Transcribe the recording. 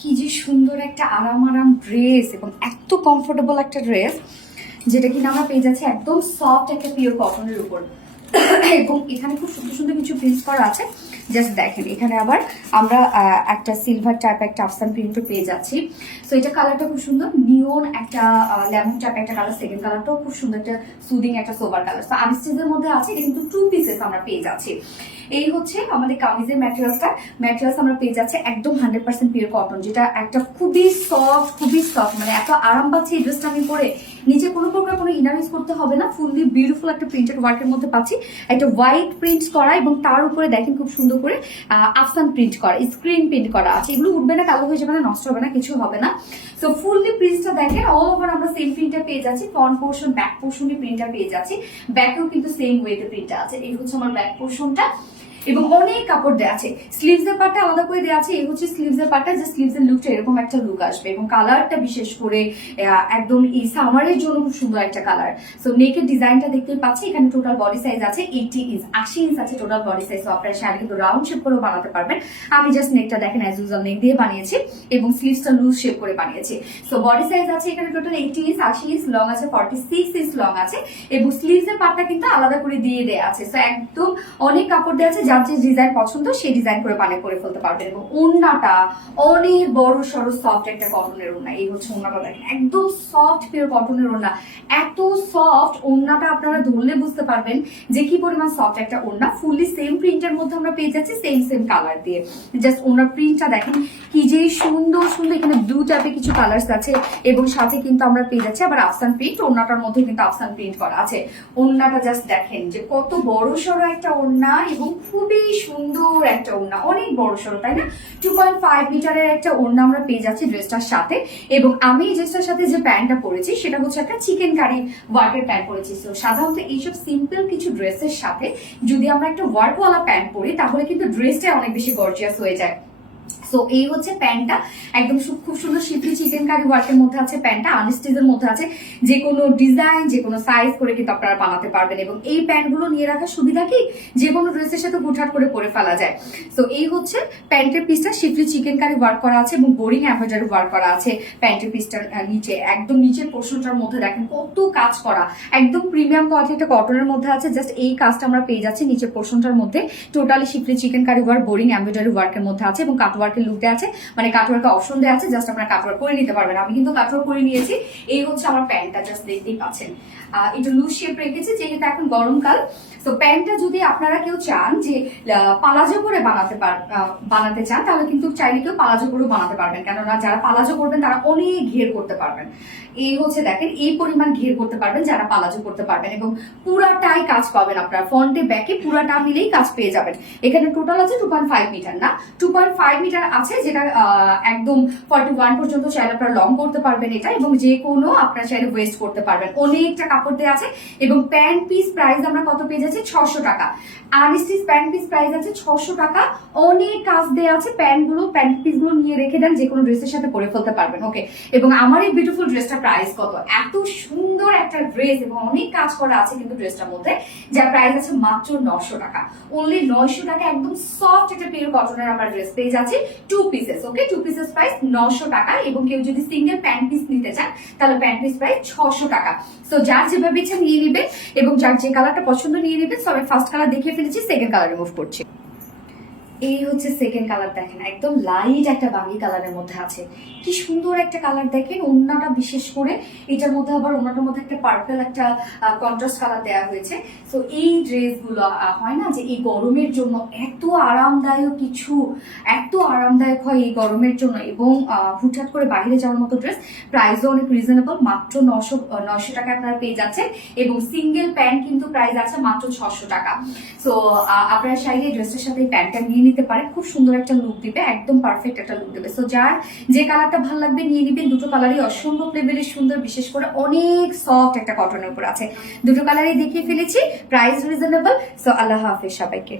কি যে সুন্দর একটা আরাম আরাম ড্রেস এবং এত কমফোর্টেবল একটা ড্রেস, যেটা কিনা আমরা পেয়ে যাচ্ছি একদম সফট একটা পিওর কটনের উপর। এবং এখানে খুব সুন্দর সুন্দর কিছু প্রিন্ট করা আছে। জাস্ট দেখেন, এখানে আবার আমরা একটা সিলভার টাইপ একটা আফসান প্রিন্টও পেয়ে যাচ্ছি। সো এটা কালারটা খুব সুন্দর, নিয়ন একটা লেমন টাইপ একটা কালার। সেকেন্ড কালারটাও খুব সুন্দর একটা সুদিং একটা সোবার কালার। সো আনস্টিচের মধ্যে আছে, এটা কিন্তু 2 পিসেস আমরা পেয়ে যাচ্ছি। এই হচ্ছে আমাদের কামিজের ম্যাটেরিয়ালস আমরা পেয়ে যাচ্ছে একদম 100% পিওর কটন, যেটা একটা খুবই সফট, মানে এত আরাম পাচ্ছি এই ড্রেসটা আমি পরে। নিচে কোনো প্রকার কোনো ইনার ইউজ করতে হবে না, ফুললি বিউটিফুল একটা প্রিন্টেড ওয়ার্কের মধ্যে পাচ্ছি। একটা হোয়াইট প্রিন্ট করা এবং তার উপরে দেখেন খুব সুন্দর করে আফসান প্রিন্ট করা, স্ক্রিন প্রিন্ট করা আছে। এগুলো উঠবে না, কালো হয়ে যাবে না, নষ্ট হবে না, কিছু হবে না। সো ফুললি প্রিন্টটা দেখেন, অল ওভার আমরা সেম প্রিন্টটা পেয়ে যাচ্ছি। ফ্রন্ট পোর্শন, ব্যাক পোর্শনে প্রিন্টটা পেয়ে যাচ্ছি। ব্যাকেও কিন্তু সেম ওয়েতে প্রিন্টটা আছে। এই হচ্ছে আমার ব্যাক পোর্শনটা এবং অনেক কাপড় দেওয়া আছে। স্লিভস এর পার্টটা আলাদা করে দেওয়া আছে। এই হচ্ছে স্লিভস এর পার্টটা, যে স্লিভস এর লুকটা এরকম একটা লুক আসবে এবং কালারটা বিশেষ করে একদম এই সামারের জন্য খুব সুন্দর একটা কালার। সো নেকের ডিজাইনটা দেখতে পাচ্ছি। এখানে টোটাল বডি সাইজ আছে 80 ইঞ্চ, 80 ইঞ্চ আছে টোটাল বডি সাইজ। সো আপনারা শাড়ি কিন্তু রাউন্ড শেপ করেও বানাতে পারবেন। আমি জাস্ট নেকটা দেখেন অ্যাজ ইউজুয়াল নেক দিয়ে বানিয়েছি এবং স্লিভসটা লুজ শেপ করে বানিয়েছি। সো বডি সাইজ আছে এখানে টোটাল 80 ইঞ্চ, 80 ইঞ্চ লং আছে, 46 ইঞ্চ লং আছে এবং স্লিভস এর পার্টটা কিন্তু আলাদা করে দিয়ে দেওয়া আছে। সো একদম অনেক কাপড় দেওয়া আছে, যার যে ডিজাইন পছন্দ সেই ডিজাইন করে বানিয়ে করে ফেলতে পারবেন। এবং ওড়নাটা অনেক বড় সড়ো সফট একটা কটনের ওড়না। এই হচ্ছে ওড়নাটা দেখেন, একদম সফট পিওর কটনের ওড়না। এত সফট ওড়নাটা আপনারা ধরলে বুঝতে পারবেন যে কি পরিমাণ সফট একটা ওড়না। ফুললি সেম প্রিন্টের মধ্যে আমরা পেয়ে যাচ্ছি, সেম কালার দিয়ে। জাস্ট ওড়নার প্রিন্টটা দেখেন কি যে সুন্দর সুন্দর। এখানে ব্লু টাইপে কিছু কালার্স আছে এবং সাথে কিন্তু আমরা পেয়ে যাচ্ছি আবার আফসান প্রিন্ট। ওড়নাটার মধ্যে কিন্তু আফসান প্রিন্ট করা আছে। ওড়নাটা জাস্ট দেখেন যে কত বড় সড়ো একটা ওড়না এবং খুবই সুন্দর একটা ওড়না, অনেক বড় সড়ো, তাই না? 2.5 মিটারের একটা ওড়না আমরা পেয়ে যাচ্ছি ড্রেসটার সাথে। এবং আমি এই ড্রেসটার সাথে যে প্যান্টটা পরেছি সেটা হচ্ছে একটা চিকেন কারি ওয়ার্কের প্যান্ট পরেছি। তো সাধারণত এইসব সিম্পল কিছু ড্রেসের সাথে যদি আমরা একটা ওয়ার্কওয়ালা প্যান্ট পরি তাহলে কিন্তু ড্রেসটা অনেক বেশি গর্জিয়াস হয়ে যায়। সো এই হচ্ছে প্যান্টটা, একদম খুব সুন্দর শিফলি চিকেন কারি ওয়ার্কের মধ্যে আছে প্যান্টটা, আনস্টিচের মধ্যে আছে। যে কোনো ডিজাইন, যে কোনো সাইজ করে কিন্তু আপনারা বানাতে পারবেন। এবং এই প্যান্টগুলো নিয়ে রাখার সুবিধা কি, যে কোনো ড্রেসের সাথে হুটহাট করে পরে ফেলা যায়। সো এই হচ্ছে প্যান্টের পিসটা, শিফলি চিকেন কারি ওয়ার্ক করা আছে এবং বোরিং এমব্রয়ডারি ওয়ার্ক করা আছে প্যান্টের পিসটার নিচে। একদম নিচের পোর্শনটার মধ্যে দেখেন কত কাজ করা, একদম প্রিমিয়াম কোয়ালিটি একটা কটনের মধ্যে আছে। জাস্ট এই কাজটা আমরা পেয়ে যাচ্ছি নিচের পোর্শনটার মধ্যে। টোটালি শিফলি chicken curry work, boring embroidery ওয়ার্কের মধ্যে আছে এবং কাট ওয়ার্কের লুক দেওয়া আছে, মানে কাটওয়ার্কের অপশন দেওয়া আছে। জাস্ট আপনারা কাটওয়ার্ক করে নিতে পারবেন। আমি কিন্তু কাটওয়ার্ক করে নিয়েছি। এই হচ্ছে আমার প্যান্টটা, জাস্ট দেখতেই পাচ্ছেন একটু লুজ শেপ রেখেছি যেহেতু এখন গরমকাল। তো প্যান্টটা যদি আপনারা কেউ চান যে পালাজো করে বানাতে চান তাহলে কিন্তু চাইলে কেউ পালাজো করেও বানাতে পারবেন, কেননা যারা পালাজো করবেন তারা অনেক ঘের করতে পারবেন। এই হচ্ছে দেখেন এই পরিমাণ ঘের করতে পারবেন যারা পালাজো করতে পারবেন এবং পুরাটাই কাজ পাবেন আপনারা। ফ্রন্টে ব্যাকে পুরাটা মিলেই কাজ পেয়ে যাবেন। এখানে টোটাল আছে 2.5 মিটার, না 2.5 মিটার আছে, যেটা একদম 41 পর্যন্ত চাইলে আপনারা লং করতে পারবেন এটা, এবং যে কোনো আপনারা চাইলে ওয়েস্ট করতে পারবেন। অনেকটা কাপড় দেওয়া আছে এবং প্যান্ট পিস প্রাইস আমরা কত পেয়ে যাচ্ছি, 600 টাকা। আনস্টিচ প্যান্ট পিস প্রাইস আছে 600 টাকা। অনেক কাজ দেওয়া আছে। প্যান্ট পিস গুলো নিয়ে রেখে দেন, যে কোনো ড্রেসের সাথে পরে ফেলতে পারবেন। ওকে, এবং আমার এই বিউটিফুল ড্রেসটা প্রাইস কত, এত সুন্দর একটা ড্রেস এবং অনেক কাজ করা আছে কিন্তু ড্রেসটার মধ্যে, যার প্রাইস আছে মাত্র 900 টাকা। অনলি 900 টাকা একদম সফট একটা পিওর কটনের আমরা ড্রেস পেয়ে যাচ্ছি 2 পিসেস। ওকে, 2 পিসেস প্রাইস 900 টাকা। এবং কেউ যদি সিঙ্গেল প্যান্ট পিস নিতে চান তাহলে প্যান্ট পিস প্রাইস 600 টাকা। সো যার যেভাবে ইচ্ছা নিয়ে নিবেন এবং যার যে কালারটা পছন্দ নিয়ে নিবেন। সো আমি ফার্স্ট কালার দেখিয়ে ফেলেছি, সেকেন্ড কালার রিমুভ করছি। এই হচ্ছে সেকেন্ড কালার, দেখেন একদম লাইট একটা বাঙ্গি কালারের মধ্যে আছে। কি সুন্দর একটা কালার দেখেন। ওড়নাটা বিশেষ করে এটার মধ্যে আবার ওড়নাটার মধ্যে একটা পার্পল একটা কন্ট্রাস্ট কালার দেওয়া হয়েছে। সো এই ড্রেসগুলো হয় না যে এই গরমের জন্য এত আরামদায়ক কিছু, এত আরামদায়ক হয় এই গরমের জন্য এবং হুটহাট করে বাইরে যাওয়ার মতো ড্রেস। প্রাইসও অনেক রিজনেবল, মাত্র 900 টাকা আপনারা পেয়ে যাচ্ছেন। এবং সিঙ্গেল প্যান্ট কিন্তু প্রাইস আছে মাত্র 600 টাকা। সো আপনারা চাইলে ড্রেসের সাথে এই প্যান্টটা নিয়ে নিতে পারেন, খুব সুন্দর একটা লুক দিবে, একদম পারফেক্ট একটা লুক দেবে। সো যার যে কালারটা ভালো লাগবে নিয়ে নিবেন। দুটো কালারই অসম্ভব লেভেলের সুন্দর, বিশেষ করে অনেক সফট একটা কটনের উপর আছে। দুটো কালারই দেখিয়ে ফেলেছি, প্রাইস রিজনেবল। সো আল্লাহ হাফেজ সবাইকে।